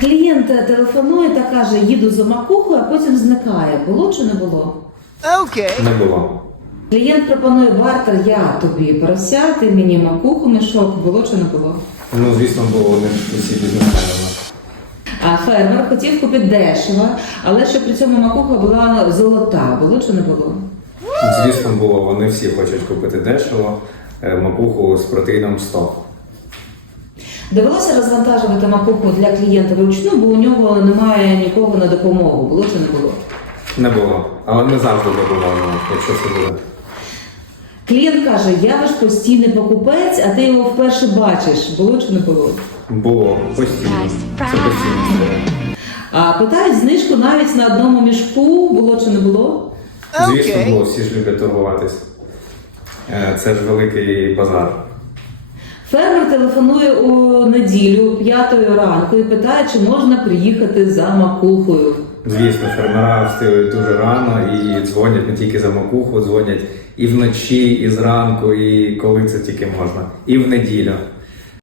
Клієнт телефонує та каже, їду за макухою, а потім зникає. Було чи не було? Okay. Не було. Клієнт пропонує бартер, я тобі порося, ти мені макуху мішок, було чи не було? Ну, звісно, було вони усі бізнесмени. А фермер хотів купити дешево, але щоб при цьому макуха була золота, було чи не було? Звісно, було, вони всі хочуть купити дешево, е, макуху з протеїном 100. Довелося розвантажувати макуху для клієнта вручну, бо у нього немає нікого на допомогу. Було чи не було? Не було. Але ми завжди допоможемо, якщо це буде. Клієнт каже: я ваш постійний покупець, а ти його вперше бачиш. Було чи не було? Було постійно. Це постійно. А питають знижку навіть на одному мішку, було чи не було? Звісно, було, всі ж люблять торгуватись. Е, Це ж великий базар. Фермер телефонує у неділю, п'ятої ранку, і питає, чи можна приїхати за макухою. Звісно, фермера встають дуже рано і дзвонять не тільки за макуху, дзвонять і вночі, і зранку, і коли це тільки можна, і в неділю.